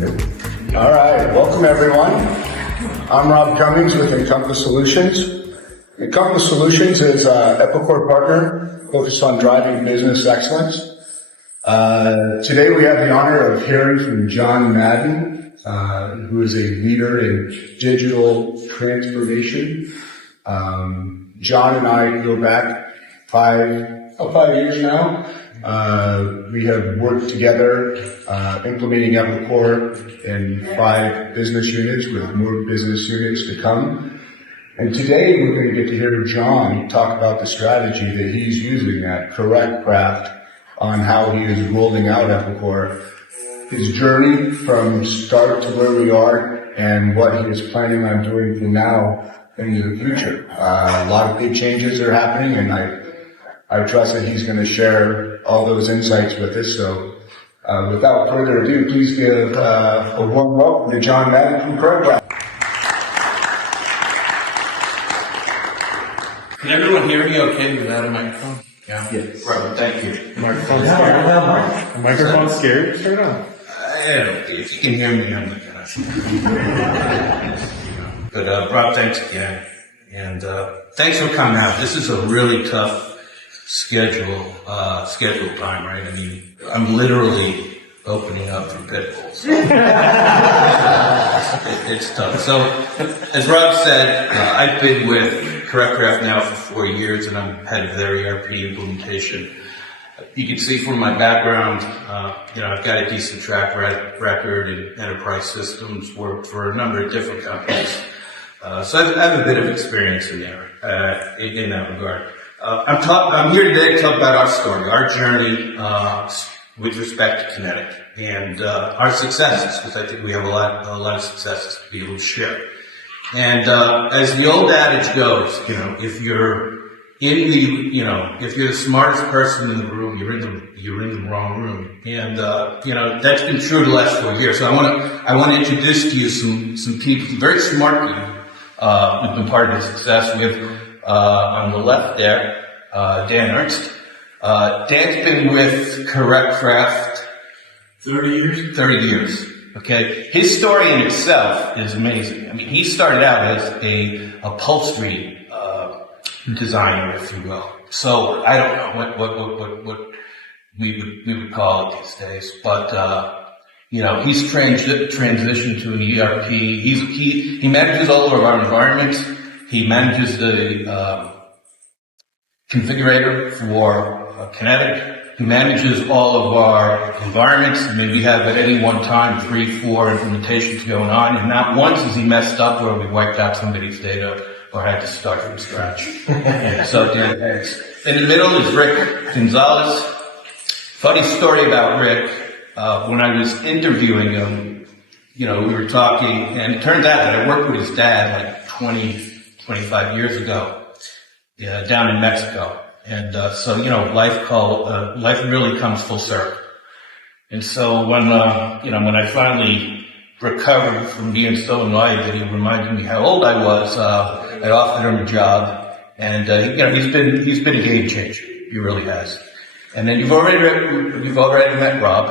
All right, welcome everyone. I'm Rob Cummings with Encompass Solutions. Encompass Solutions is an Epicor partner focused on driving business excellence. Today we have the honor of hearing from John Madden, who is a leader in digital transformation. John and I go back 5 years now. We have worked together implementing Epicor in 5 business units with more business units to come. And today we're going to get to hear John talk about the strategy that he's using at CorrectCraft on how he is rolling out Epicor, his journey from start to where we are, and what he is planning on doing from now into the future. A lot of big changes are happening, and I trust that he's going to share all those insights with us. So without further ado, please give a warm welcome to John Madden from CorrectCraft. Can everyone hear me okay without a microphone? Yeah. Yes. Right, thank you. Microphone scared? The microphone's scared? Turn it on. I don't know. If you can hear me, I'm not gonna. But Rob, thanks again. And thanks for coming out. This is a really tough schedule time, right? I mean, I'm literally opening up for pit bulls. It's tough. So, as Rob said, I've been with CorrectCraft now for 4 years, and I'm head of their ERP implementation. You can see from my background, I've got a decent track record in enterprise systems, worked for a number of different companies. So I have a bit of experience in there, in that regard. I'm here today to talk about our story, our journey, with respect to Kinetic, and, our successes, because I think we have a lot of successes to be able to share. And, as the old adage goes, if you're if you're the smartest person in the room, you're in the wrong room. And, that's been true the last 4 years. So I want to introduce to you some people, very smart people, who've been part of the success. We have, on the left there, Dan Ernst. Dan's been with CorrectCraft 30 years? 30 years. Okay. His story in itself is amazing. I mean, he started out as a upholstery, designer, if you will. So I don't know what we would call it these days, but, he's transitioned to an ERP. He manages all of our environments. He manages the, configurator for Kinetic. He manages all of our environments. I mean, we have at any one time 3-4 implementations going on, and not once has he messed up where we wiped out somebody's data or had to start from scratch. So, thanks. In the middle is Rick Gonzalez. Funny story about Rick. When I was interviewing him, we were talking, and it turned out that I worked with his dad like 25 years ago. Down in Mexico. And, life really comes full circle. And so when I finally recovered from being so annoyed that he reminded me how old I was, I offered him a job. And, he's been a game changer. He really has. And then you've already met Rob.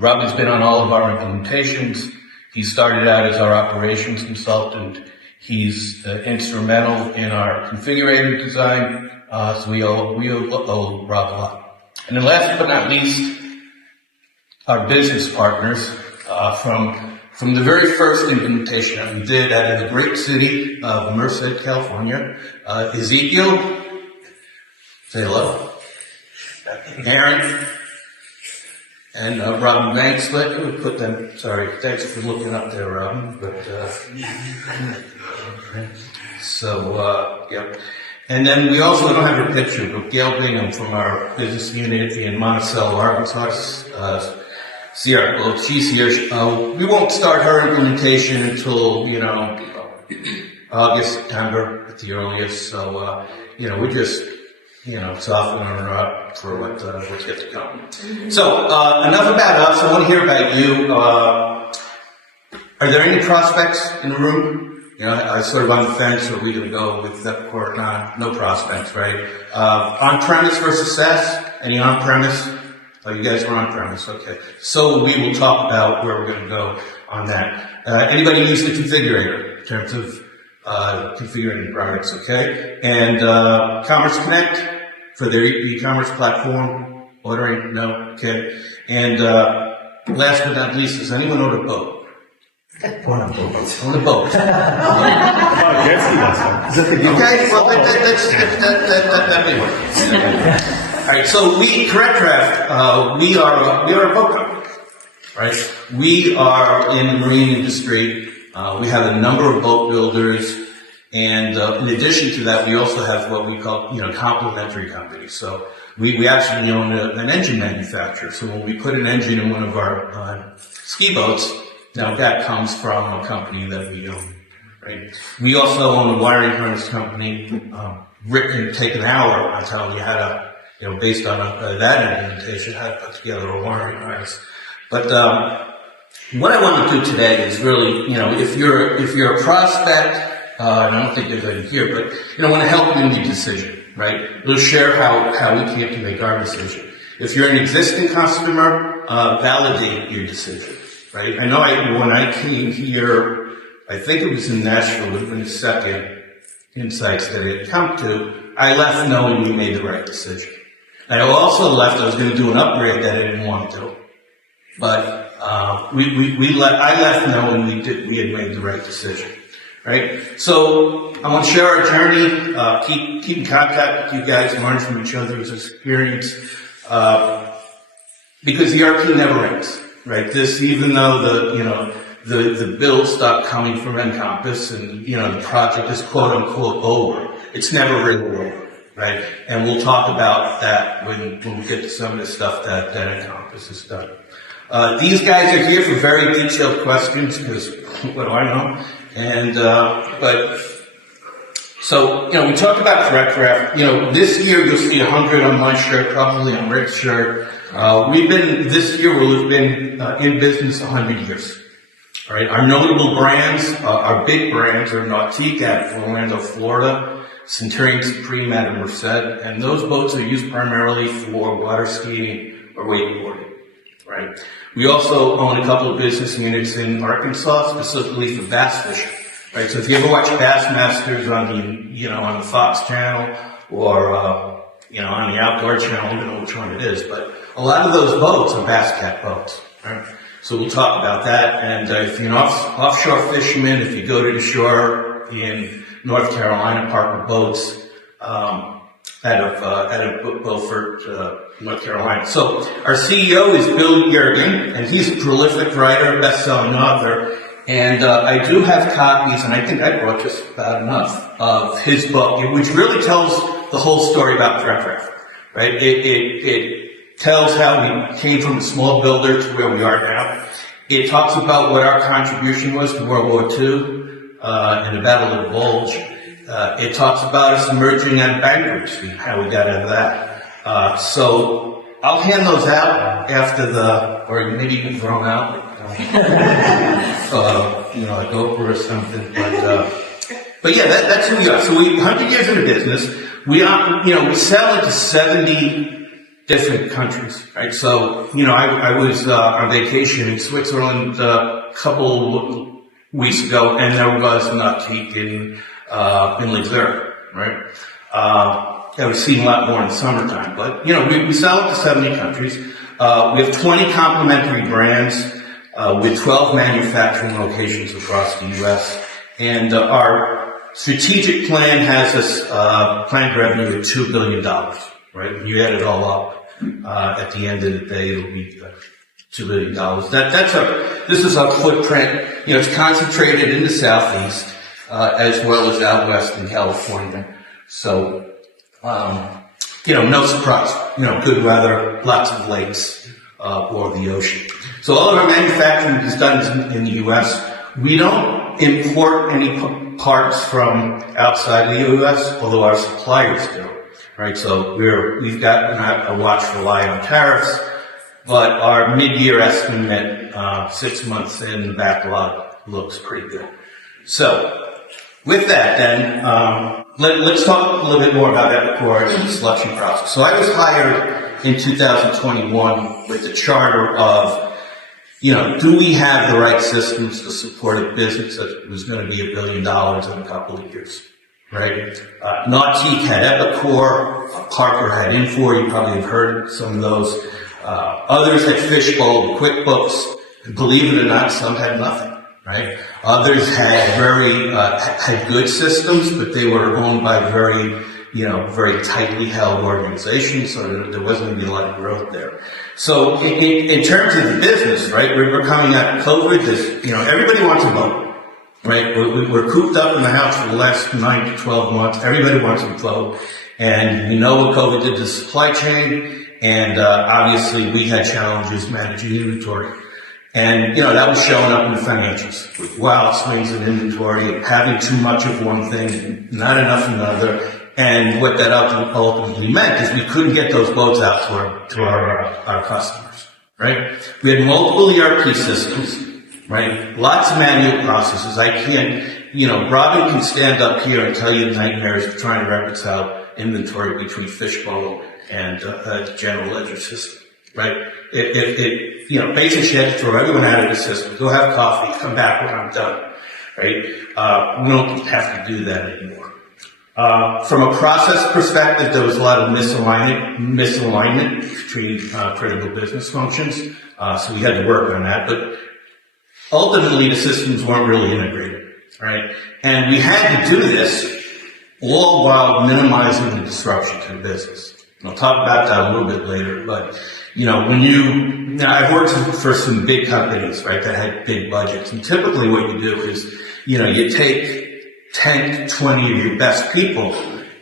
Rob has been on all of our implementations. He started out as our operations consultant. He's instrumental in our configurator design, so we owe Rob a lot. And then last but not least, our business partners from the very first implementation that we did out of the great city of Merced, California. Ezekiel, say hello. Aaron. And Robin Banks, thanks for looking up there, Robin. And then we also don't have a picture, but Gail Bingham from our business unit in Monticello, Arkansas, she's here. We won't start her implementation until, August, September at the earliest. So, we're just, softening her up for what's yet to come. So, enough about us. I want to hear about you. Are there any prospects in the room? I sort of on the fence, are we going to go with Epicor or not? No prospects, right? On-premise versus SaaS? Any on-premise? Oh, you guys are on premise, okay. So we will talk about where we're going to go on that. Anybody use the configurator in terms of configuring products, okay? And Commerce Connect for their e-commerce platform, ordering, no, okay. And last but not least, does anyone own a boat? Own a boat. On the boat. Jet ski lesson. Is that the good Okay, well, that may work. All right, so Correct Draft, we are a boat company, right? We are in the marine industry. We have a number of boat builders, and in addition to that, we also have what we call, complementary companies. So we actually own an engine manufacturer. So when we put an engine in one of our ski boats, now that comes from a company that we own, right? We also own a wiring harness company. Rick can take an hour on telling you how to, based on that implementation, how to put together a wiring harness. But what I want to do today is really, if you're a prospect, and I don't think there's any here, but I want to help you in your decision, right? We'll share how we came to make our decision. If you're an existing customer, validate your decision, right? I know when I came here, I think it was in Nashville, it would have been the second insights that it had come to, I left knowing we made the right decision. And I also left, I was going to do an upgrade that I didn't want to do. But I left knowing we had made the right decision, right? So I want to share our journey, keep in contact with you guys, learn from each other's experience, because the ERP never ends, right? Even though the bills stop coming from Encompass and, the project is quote unquote over, it's never really over. Right, and we'll talk about that when we get to some of the stuff that Encompass has done. These guys are here for very detailed questions because what do I know? And so we talked about Correct Draft. This year you'll see 100 on my shirt, probably on Rick's shirt. This year we've been in business 100 years. All right, our notable brands, our big brands are Nautique out of Orlando, Florida. Centurion Supreme out of Merced, and those boats are used primarily for water skiing or wakeboarding, right? We also own a couple of business units in Arkansas, specifically for bass fishing, right? So if you ever watch Bassmasters on the Fox channel or, on the Outdoor channel, I don't know which one it is, but a lot of those boats are bass cat boats, right? So we'll talk about that, and if you're an offshore fisherman, if you go to the shore in North Carolina, Parker Boats, out of Beaufort, North Carolina. So our CEO is Bill Yergin, and he's a prolific writer, best-selling author. And I do have copies, and I think I brought just about enough of his book, which really tells the whole story about Correct Draft, right? It tells how we came from a small builder to where we are now. It talks about what our contribution was to World War II. In the Battle of the Bulge. It talks about us emerging out of bankruptcy, how we got out of that. So I'll hand those out after or maybe you can throw them out, like Oprah or something. But yeah, that's who we are. So 100 years in the business. We sell into 70 different countries, right? So, I was on vacation in Switzerland a couple weeks ago, and there was Nautique in Lizard, right? I was seeing a lot more in the summertime, but we sell it to 70 countries. We have 20 complementary brands with 12 manufacturing locations across the U.S. And our strategic plan has us planned revenue at $2 billion, right? When you add it all up, at the end of the day, it'll be $2 billion. This is our footprint. It's concentrated in the Southeast, as well as out west in California. So, no surprise. Good weather, lots of lakes, or the ocean. So all of our manufacturing is done in the U.S. We don't import any parts from outside the U.S., although our suppliers do. Right? So we've got a watchful eye on tariffs. But our mid-year estimate, 6 months in, the backlog looks pretty good. So, with that then, let's talk a little bit more about Epicor and the selection process. So I was hired in 2021 with the charter of, do we have the right systems to support a business that was going to be $1 billion in a couple of years, right? Nautique had Epicor, Parker had Infor, you probably have heard some of those. Others had Fishbowl, QuickBooks. Believe it or not, some had nothing, right? Others had had good systems, but they were owned by very tightly held organizations, so there wasn't going to be a lot of growth there. So in terms of the business, right, we're coming out of COVID, everybody wants a vote, right? We're cooped up in the house for the last 9 to 12 months. Everybody wants a vote. And we know what COVID did to the supply chain, and obviously we had challenges managing inventory. And, that was showing up in the financials with wild swings in inventory, having too much of one thing, not enough of another. And what that ultimately meant is we couldn't get those boats out to our customers, right? We had multiple ERP systems, right? Lots of manual processes. I can't, Robin can stand up here and tell you the nightmares of trying to reconcile inventory between Fishbowl and the general ledger system, right? Basically she had to throw everyone out of the system, go have coffee, come back when I'm done, right? We don't have to do that anymore. From a process perspective, there was a lot of misalignment between critical business functions, so we had to work on that. But ultimately, the systems weren't really integrated, right? And we had to do this all while minimizing the disruption to the business. And I'll talk about that a little bit later. But I've worked for some big companies, right, that had big budgets, and typically what you do is, you take 10 to 20 of your best people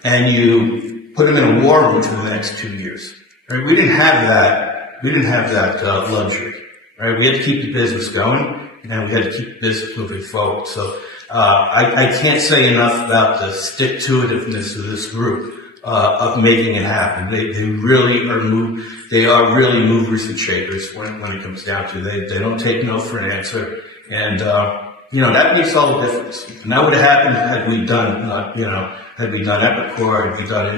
and you put them in a war room for the next 2 years. Right? We didn't have that luxury. Right? We had to keep the business going, and we had to keep the business moving forward. So I can't say enough about the stick-to-itiveness of this group of making it happen. They really are really movers and shakers when it comes down to it. They don't take no for an answer, and that makes all the difference. And that would have happened had we done Epicor, had we done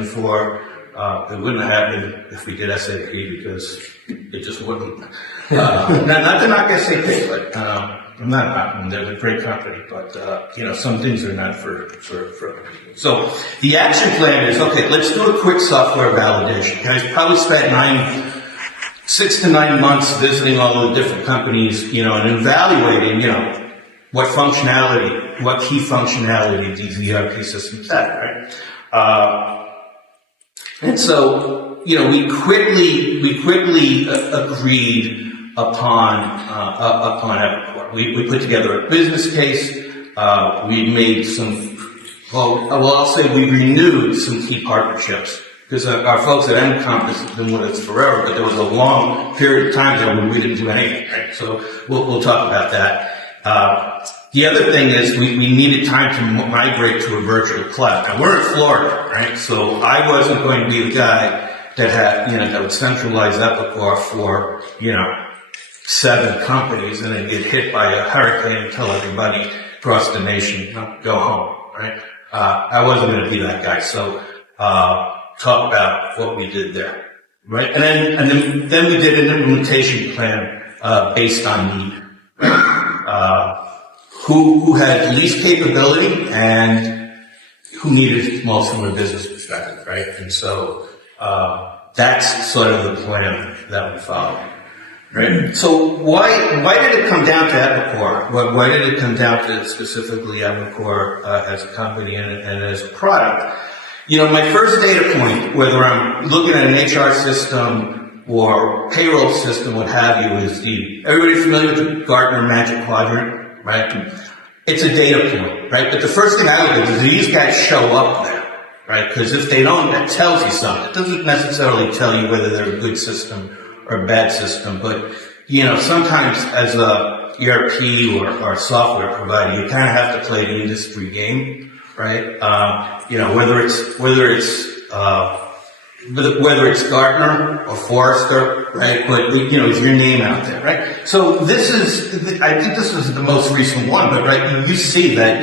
Infor. It wouldn't have happened if we did SAP, because it just wouldn't. Not to knock SAP, but I'm not knocking them. They're a great company, but some things are not for. So the action plan is, okay, let's do a quick software validation. Guys probably spent 6 to 9 months visiting all the different companies, and evaluating, what key functionality these ERP systems have, right? And so, we quickly agreed upon Epicor. We put together a business case. We made I'll say we renewed some key partnerships, because our folks at Encompass have been with us forever, but there was a long period of time there when we didn't do anything, right? So we'll talk about that. The other thing is we needed time to migrate to a virtual cloud. Now we're in Florida, right? So I wasn't going to be the guy that would centralize Epicor for, 7 companies and then get hit by a hurricane and tell everybody across the nation, go home, right? I wasn't going to be that guy. So, talk about what we did there, right? And then we did an implementation plan, based on need. Who had least capability and who needed most from a business perspective, right? And so that's sort of the plan that we followed, right? So why did it come down to Epicor? Why did it come down to specifically Epicor as a company and as a product? My first data point, whether I'm looking at an HR system or payroll system, what have you, is everybody familiar with the Gartner Magic Quadrant, right? It's a data point, right? But the first thing I look at is, do these guys show up there, right? Because if they don't, that tells you something. It doesn't necessarily tell you whether they're a good system or a bad system, but, sometimes as a ERP or software provider, you kind of have to play the industry game, right? Whether it's Gartner or Forrester, right? But, is your name out there, right? So I think this is the most recent one, but right, you see that,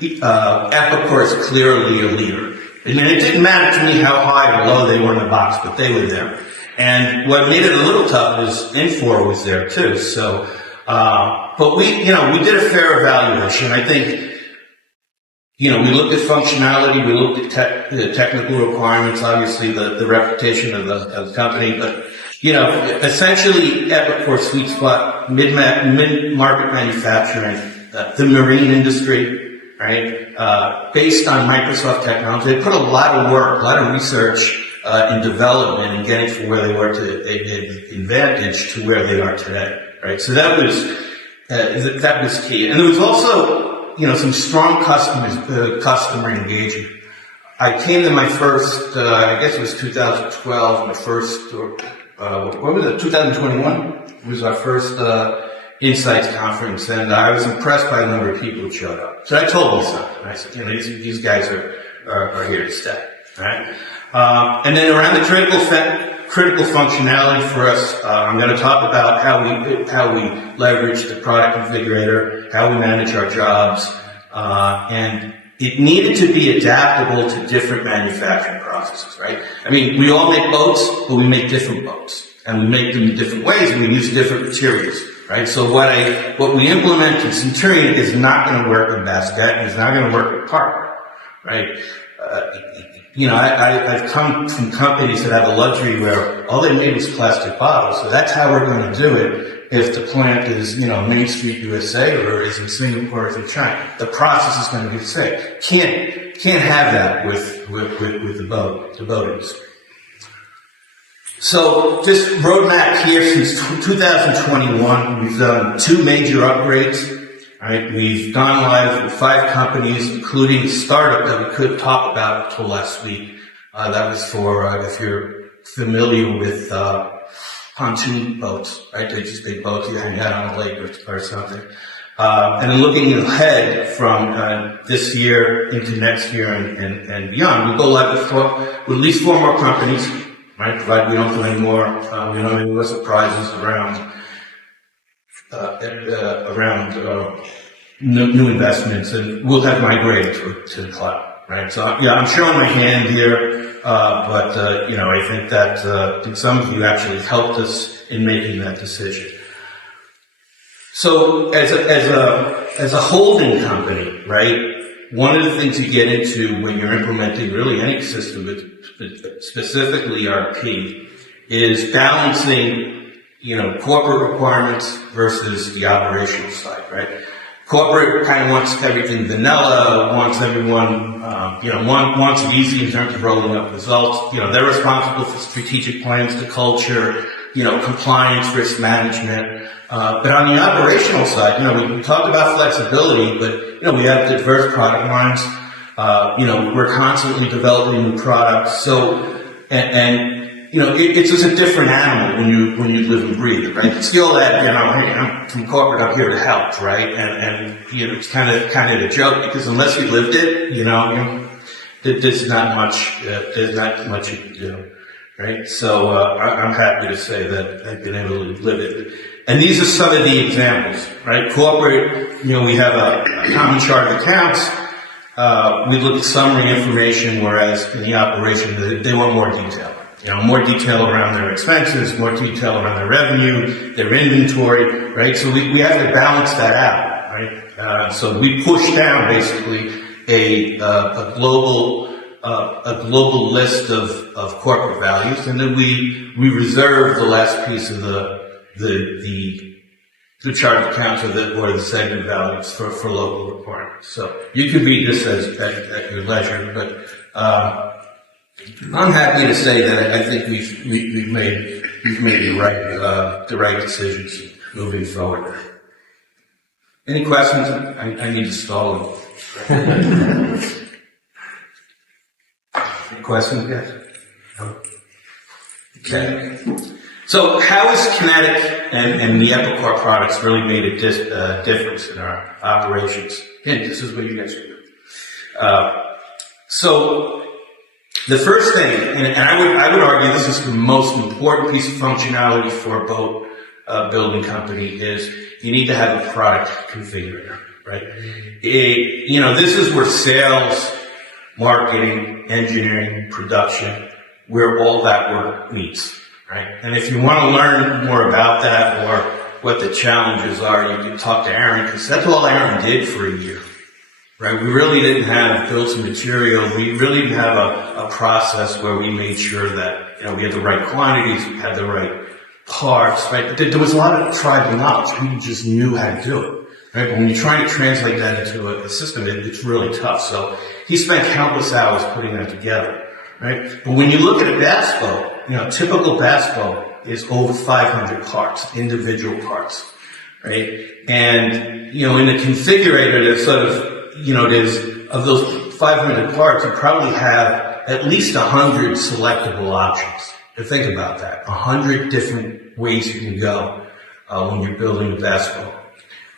Epicor is clearly a leader. I mean, it didn't matter to me how high or low they were in the box, but they were there. And what made it a little tough is Infor was there too. So, but we did a fair evaluation. I think, we looked at functionality, we looked at the technical requirements, obviously the reputation of the company, but, essentially Epicor sweet spot, mid-market manufacturing, the marine industry, right? Based on Microsoft technology, they put a lot of work, a lot of research in development and getting from where they were to the advantage to where they are today, right? So that was key. And there was also, some strong customer engagement. I came to my first, I guess it was 2012, my first, what was it, 2021? It was our first Insights conference, and I was impressed by the number of people who showed up. So I told them something. I said, these guys are here to stay, right? And then around the critical functionality for us, I'm going to talk about how we leverage the product configurator, how we manage our jobs, and it needed to be adaptable to different manufacturing processes, right? I mean, we all make boats, but we make different boats, and we make them in different ways, and we use different materials, right? So what we implement in Centurion is not going to work in Basket, and it's not going to work with Parker, right? I've come from companies that have a luxury where all they made was plastic bottles, so that's how we're going to do it. If the plant is, Main Street, USA, or is in Singapore, or is in China, the process is going to be the same. Can't have that with the boat industry. So, just roadmap here since 2021, we've done 2 major upgrades. Right, we've gone live with 5 companies, including a startup that we couldn't talk about until last week. That was for, if you're familiar with pontoon boats, right? They're just big boats you hang out on a lake or something. And then looking ahead from this year into next year and beyond, we'll go live with at least 4 more companies, right? Provided we don't do any more, any more surprises around new investments, and we'll have migrated to the cloud, right? So, I'm showing my hand here, but I think that some of you actually helped us in making that decision. So, as a holding company, right, one of the things you get into when you're implementing really any system, but specifically ERP, is balancing corporate requirements versus the operational side, right? Corporate kind of wants everything vanilla, wants everyone, wants it easy in terms of rolling up results. They're responsible for strategic plans, the culture, compliance, risk management. But on the operational side, we talked about flexibility, but, we have diverse product lines. We're constantly developing new products. So, it's just a different animal when you live and breathe it, right? It's still that, hey, I'm from corporate, I'm here to help, right? And it's kind of a joke because unless you lived it, there's not much you can do, right? So, I'm happy to say that I've been able to live it. And these are some of the examples, right? Corporate, we have a common chart of accounts. We look at summary information, whereas in the operation, they want more detail. More detail around their expenses, more detail around their revenue, their inventory, right? So we have to balance that out, right? So we push down basically a global list of corporate values, and then we reserve the last piece of the chart of accounts or the segment values for local requirements. So you can read this at your leisure, but I'm happy to say that I think we've made the right decisions moving forward. Any questions? I need to stall them. Any questions, guys? No? Okay. So how has Kinetic and the Epicor products really made a difference in our operations? Again, this is what you guys do. So the first thing, and I would argue this is the most important piece of functionality for a boat building company, is you need to have a product configurator, right? This is where sales, marketing, engineering, production, where all that work meets, right? And if you want to learn more about that or what the challenges are, you can talk to Aaron, because that's all Aaron did for a year, right? We really didn't have bills of material. We really didn't have a process where we made sure that, we had the right quantities, we had the right parts, right? There was a lot of tribal knowledge. People just knew how to do it, right? But when you're trying to translate that into a system, it's really tough. So he spent countless hours putting that together, right? But when you look at a bass boat, typical bass boat is over 500 parts, individual parts, right? And, in the configurator, there's sort of, there's, of those 500 parts, you probably have at least 100 selectable options. To think about that, 100 different ways you can go when you're building a bass boat,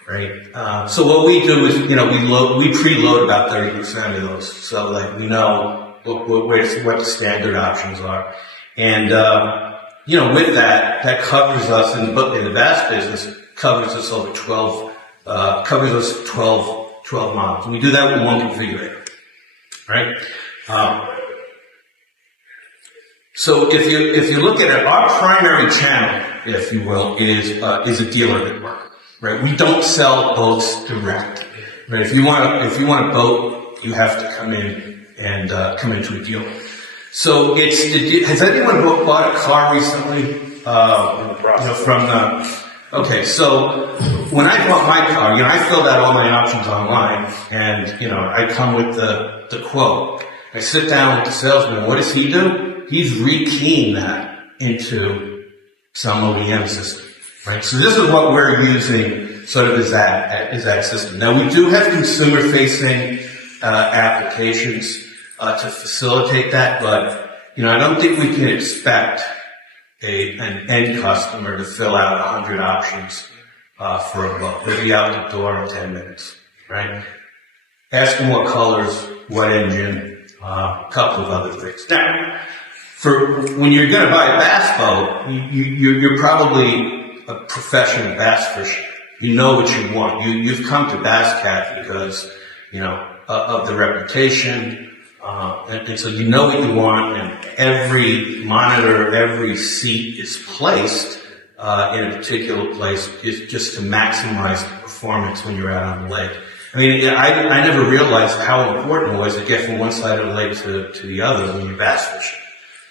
right? So what we do is, we preload about 30% of those, so like we know what the standard options are, and with that covers us in the bass business, covers us over 12 models. And we do that with one configurator, right? So if you look at it, our primary channel, if you will, is a dealer network, right? We don't sell boats direct, right? If you want a boat, you have to come in and come into a dealer. So has anyone bought a car recently? Okay, so when I bought my car, I filled out all my options online, and I come with the quote. I sit down with the salesman. What does he do? He's rekeying that into some OEM system, right? So this is what we're using sort of as that system. Now we do have consumer-facing applications to facilitate that, but I don't think we can expect an end customer to fill out 100 options for a boat. They'll be out the door in 10 minutes, right? Ask them what colors, what engine, a couple of other things. Now, when you're going to buy a bass boat, you're probably a professional bass fisher. You know what you want. You've come to Bass Cat because, of the reputation, and so you know what you want, and every monitor, every seat is placed in a particular place just to maximize the performance when you're out on the lake. I mean, I never realized how important it was to get from one side of the lake to the other when you're bass fishing.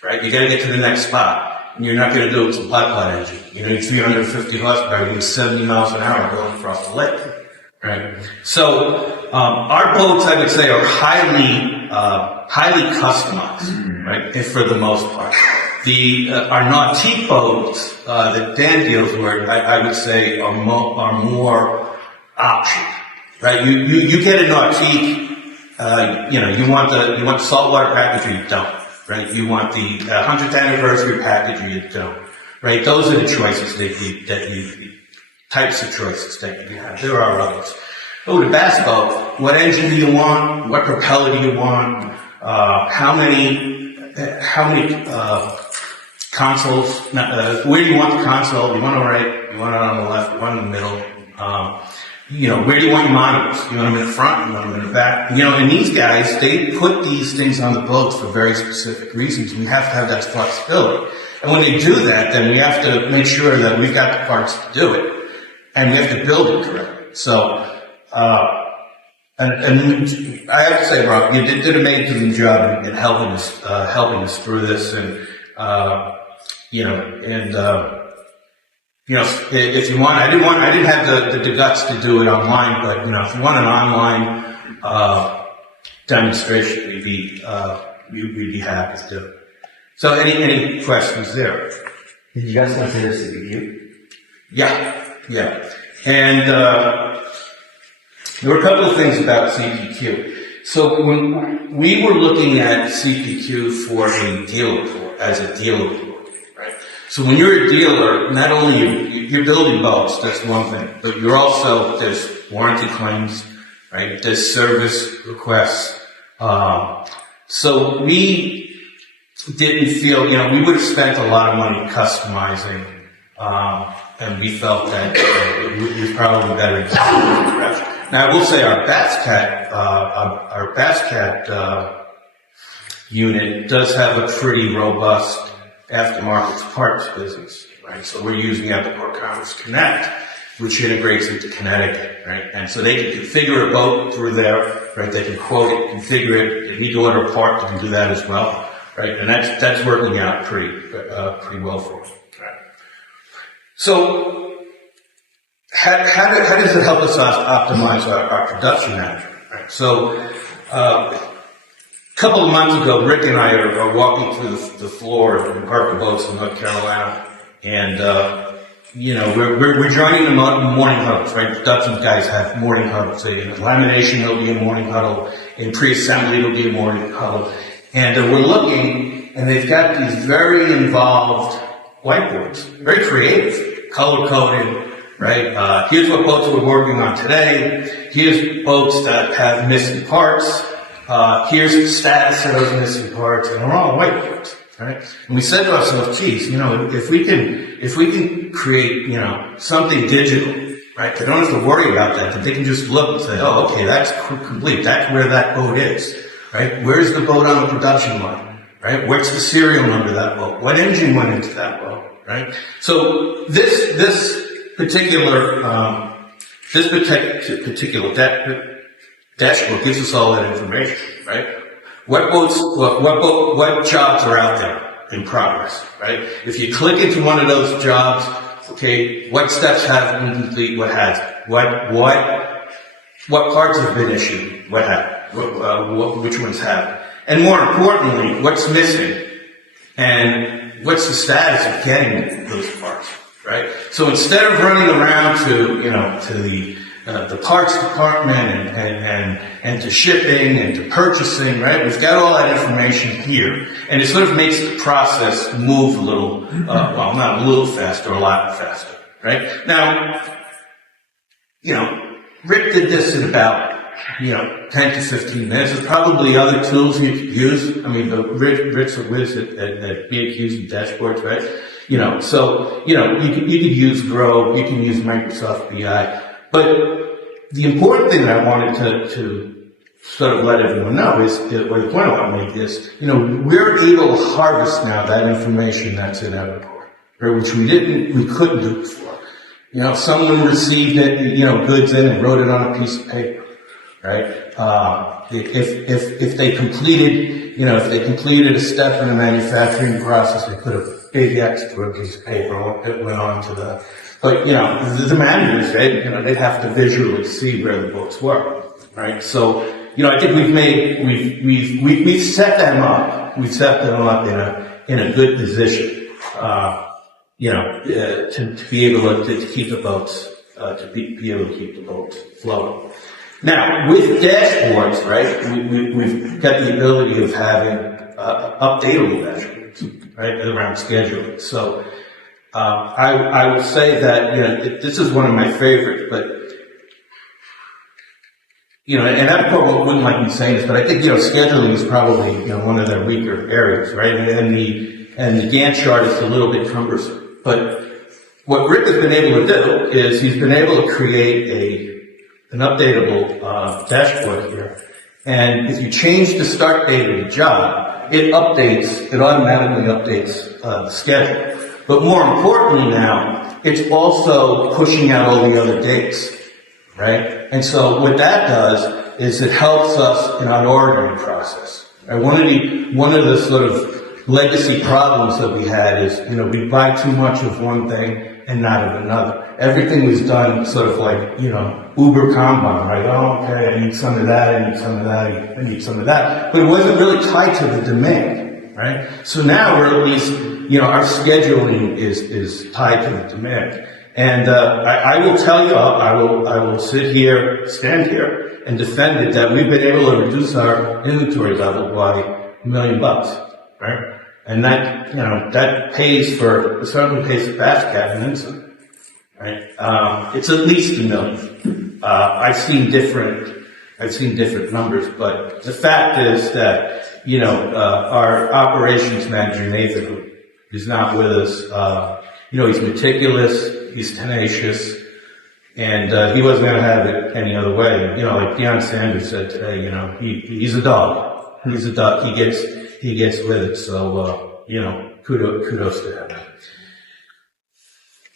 Right? You gotta get to the next spot. And you're not gonna do it with a pot engine. You need 350 horsepower, you need 70 miles an hour going across the lake. Right? So, our boats, I would say, are highly customized, right? And for the most part. Our nautique boats, that Dan deals with, I would say, are more optional. Right? You get a nautique, you want the saltwater package or you don't. Right? You want the 100th anniversary package or you don't. Right? Those are the choices types of choices that you have. There are others. Oh, the bass boat. What engine do you want? What propeller do you want? How many consoles? Where do you want the console? You want it on the right? You want it on the left? You want it in the middle? Where do you want your monitors? You want them in the front? You want them in the back? And these guys, they put these things on the boats for very specific reasons. We have to have that flexibility. And when they do that, then we have to make sure that we've got the parts to do it. And we have to build it correctly. So, and I have to say, Rob, you did an amazing job in helping us through this. And, if you want, I didn't have the guts to do it online, but, if you want an online, demonstration, we'd be happy to do it. So any questions there? Did you guys consider CPQ? Yeah. And, there were a couple of things about CPQ. So when we were looking at CPQ for a dealer pool, as a dealer pool, right? So when you're a dealer, not only you're building boats, that's one thing, but there's warranty claims, right? There's service requests. So we didn't feel, we would have spent a lot of money customizing, and we felt that it was probably better to go. Now I will say our Bass Cat unit does have a pretty robust aftermarket parts business, right? So we're using Epicor Connect, which integrates into Kinetic, right? And so they can configure a boat through there, right? They can quote it, configure it. They need to order a part, they can do that as well, right? And that's working out pretty well for them. Right? So how does it help us optimize our production management? Right? So a couple of months ago, Rick and I are walking through the floor of Parker Boats in North Carolina, and we're joining the morning huddles, right? Production guys have morning huddles. In lamination, there'll be a morning huddle. In pre-assembly, there'll be a morning huddle. And we're looking, and they've got these very involved whiteboards, very creative, color-coded, right? Here's what boats we're working on today. Here's boats that have missing parts. Here's the status of those missing parts, and they're all whiteboards, right? And we said to ourselves, geez, if we can create, something digital, right? They don't have to worry about that they can just look and say, oh, okay, that's complete. That's where that boat is, right? Where's the boat on the production line, right? What's the serial number of that boat? What engine went into that boat, right? So this particular dashboard gives us all that information, right? What jobs are out there in progress, right? If you click into one of those jobs, okay, what steps have been complete, what has, what parts have been issued, what have, which ones have, and more importantly, what's missing, and what's the status of getting those parts, right? So instead of running around to the parts department and to shipping and to purchasing, right? We've got all that information here, and it sort of makes the process move a little, not a little faster, a lot faster, right? Now, Rick did this in about 10 to 15 minutes. There's probably other tools you could use. I mean, Rick's a whiz at BAQs and dashboards, right? You could use Grow, you can use Microsoft BI. But the important thing that I wanted to sort of let everyone know is, or the point I want to make is, we're able to harvest now that information that's in Epicor, right, which we couldn't do before. Someone received it, goods in and wrote it on a piece of paper, right? If they completed a step in the manufacturing process, they put a big X to a piece of paper, it went on to the. But, the managers, they'd have to visually see where the books were, right? So, I think we've set them up. We've set them up in a good position, to be able to keep the boats, be able to keep the boats flowing. Now, with dashboards, right, we've got the ability of having, updatable dashboards, right, around scheduling. So, I will say that, this is one of my favorites, but, and Epicor wouldn't like me saying this, but I think, scheduling is probably, one of their weaker areas, right? And the Gantt chart is a little bit cumbersome. But what Rick has been able to do is he's been able to create an updatable, dashboard here. And if you change the start date of the job, it automatically updates, the schedule. But more importantly now, it's also pushing out all the other dates, right? And so what that does is it helps us in our ordering process. Right? One of the sort of legacy problems that we had is, we buy too much of one thing and not of another. Everything was done sort of like, Uber Kanban, right? Oh, okay, I need some of that, I need some of that, I need some of that. But it wasn't really tied to the demand, right? So now we're at least, our scheduling is tied to the demand. And, I will tell you, I will stand here and defend it that we've been able to reduce our inventory level by $1 million, right? And that, that certainly pays for batch cap and insulin, right? It's at least $1 million. I've seen different numbers, but the fact is that, our operations manager, Nathan, who is not with us, he's meticulous, he's tenacious, and he wasn't going to have it any other way. Like Deion Sanders said today, he's a dog. He's a dog. He gets with it. So, kudos to him.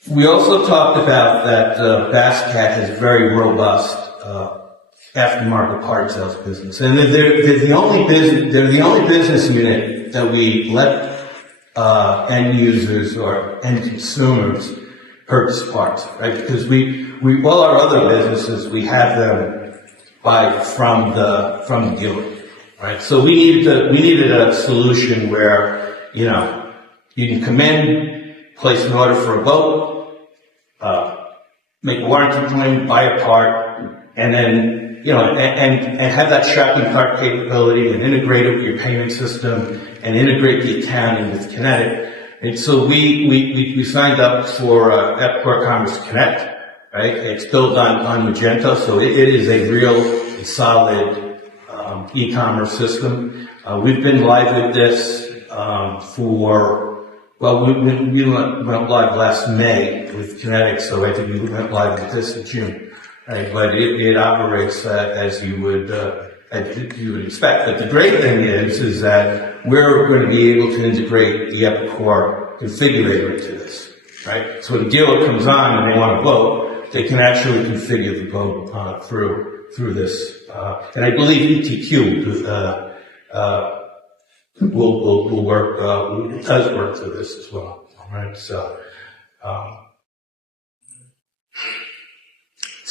We also talked about that Bascat has very robust aftermarket part sales business, and they're the only business unit that we let end users or end consumers purchase parts, right? Because we all our other businesses, we have them buy from the dealer, right? So we needed a solution where, you can come in, place an order for a boat, make a warranty claim, buy a part, and then, and have that shopping cart capability and integrate it with your payment system and integrate the accounting with Kinetic. And so we signed up for Epicor Commerce Connect, right? It's built on Magento, so it is a real solid e-commerce system. We've been live with this we went live last May with Kinetic, so I think we went live with this in June. Right? But it operates as you would expect. But the great thing is that we're going to be able to integrate the Epicor configurator into this, right? So when the dealer comes on and they want a boat, they can actually configure the boat through this. And I believe ETQ will work. Does work through this as well, right? So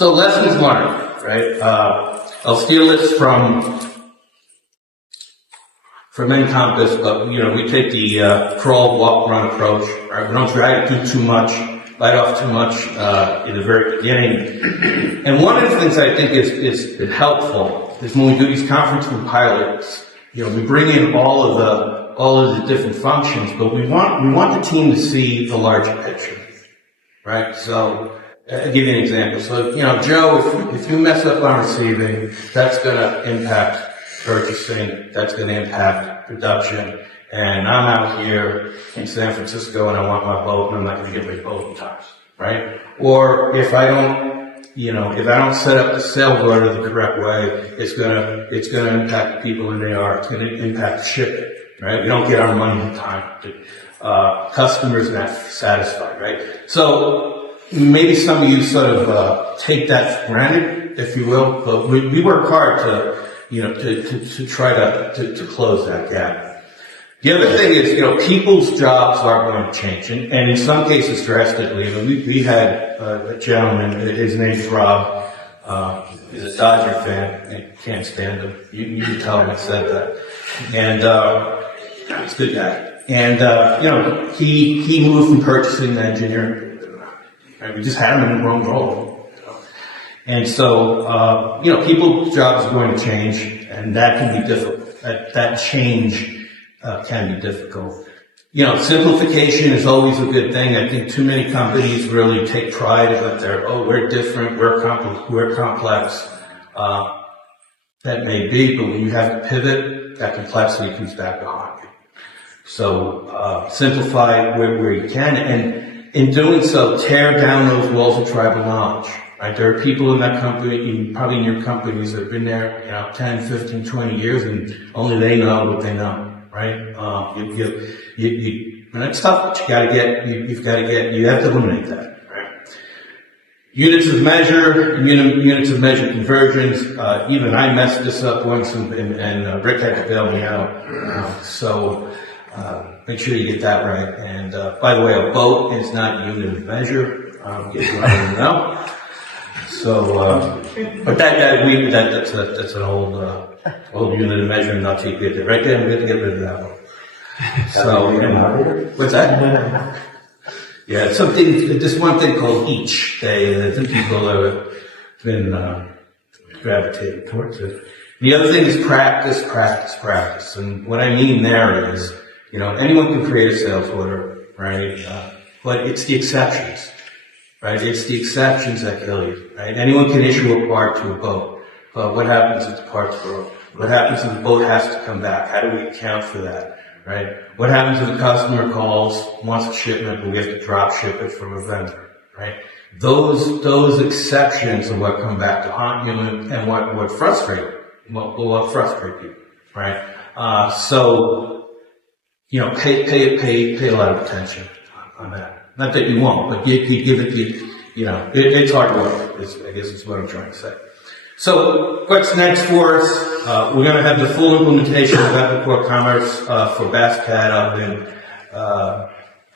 lessons learned, right? I'll steal this from Encompass, but we take the crawl, walk, run approach. Right? We don't try to do too much, bite off too much in the very beginning. And one of the things I think is helpful is when we do these conference room pilots, we bring in all of the different functions, but we want the team to see the larger picture, right? So I'll give you an example. So, Joe, if you mess up on receiving, that's going to impact purchasing, that's going to impact production, and I'm out here in San Francisco and I want my boat and I'm not going to get my boat in time, right? Or if I don't set up the sales order the correct way, it's going to impact the people in the AR, it's going to impact shipping, right? We don't get our money in time. Customers not satisfied, right? So maybe some of you sort of take that for granted, if you will, but we work hard to try to close that gap. The other thing is, people's jobs are going to change, and in some cases drastically. We had a gentleman, his name's Rob, he's a Dodger fan, I can't stand him. You can tell him I said that. And he's a good guy. And he moved from purchasing to engineering. And we just had him in the wrong role. And so, people's jobs are going to change, and that can be difficult. That change can be difficult. Simplification is always a good thing. I think too many companies really take pride in that we're different, we're complex. That may be, but when you have to pivot, that complexity comes back behind you. So, simplify where you can, and in doing so, tear down those walls of tribal knowledge. Right? There are people in that company, probably in your companies, that have been there, 10, 15, 20 years, and only they know what they know, right? And that's tough, but you have to eliminate that, right? Units of measure conversions. Even I messed this up once, and Rick had to bail me out. So make sure you get that right. And by the way, a boat is not a unit of measure. If you want to know. So, but that's an old unit of measurement. Not to get it right there. We have to get rid of that one. So, what's that? Yeah, this one thing called each. The people have been gravitating towards it. The other thing is practice. And what I mean there is, anyone can create a sales order, right? But it's the exceptions. Right? It's the exceptions that kill you, right? Anyone can issue a part to a boat, but what happens if the part's broke? What happens if the boat has to come back? How do we account for that, right? What happens if the customer calls, wants a shipment, but we have to drop ship it from a vendor, right? Those exceptions are what come back to haunt you and what frustrate people, right? So pay a lot of attention on that. Not that you won't, but you give it it's hard work, I guess is what I'm trying to say. So what's next for us? We're going to have the full implementation of Epicor Commerce for BassCat up and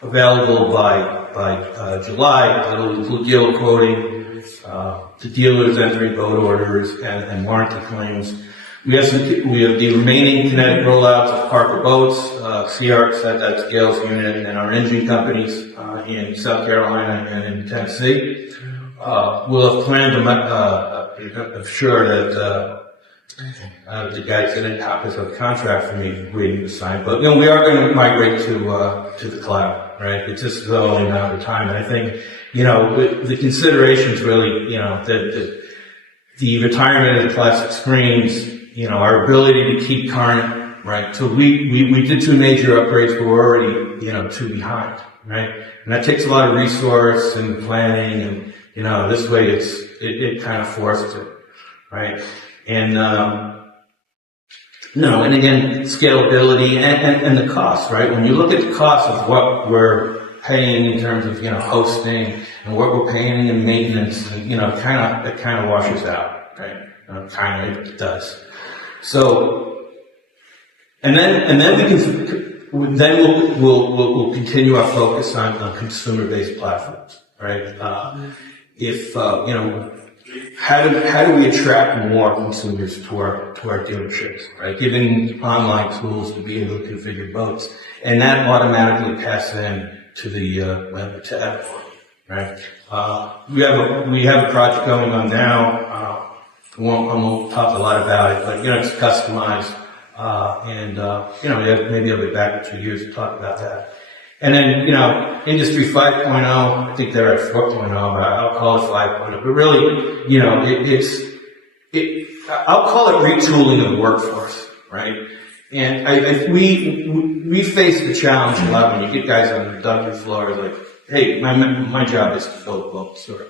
available by July. It'll include dealer quoting, the dealers entering boat orders and warranty claims. We have the remaining Kinetic rollouts of Parker Boats, CRX, that's Gale's unit, and our engine companies in South Carolina and in Tennessee. We'll have planned to, I'm sure that the guys didn't have a contract for me waiting to sign, but we are going to migrate to the cloud, right? It's just only a matter of time, and I think the considerations really, the retirement of the classic screens, our ability to keep current, right? So we did 2 major upgrades, but we're already 2 behind, right? And that takes a lot of resource and planning, and this way it kind of forces it, right? And and again, scalability and the cost, right? When you look at the cost of what we're paying in terms of hosting and what we're paying in maintenance, it kind of washes out, right? It does. So, and then we'll continue our focus on consumer-based platforms, right? How do we attract more consumers to our dealerships, right? Giving online tools to be able to configure boats, and that automatically passes in to the to Epicor, right? We have a project going on now. I won't talk a lot about it, but it's customized, and maybe I'll be back in 2 years to talk about that. And then Industry 5.0, I think they're at 4.0, but I'll call it 5.0. But really, I'll call it retooling of the workforce, right? And we face the challenge a lot when you get guys on the factory floor, like, hey, my job is to build boats, or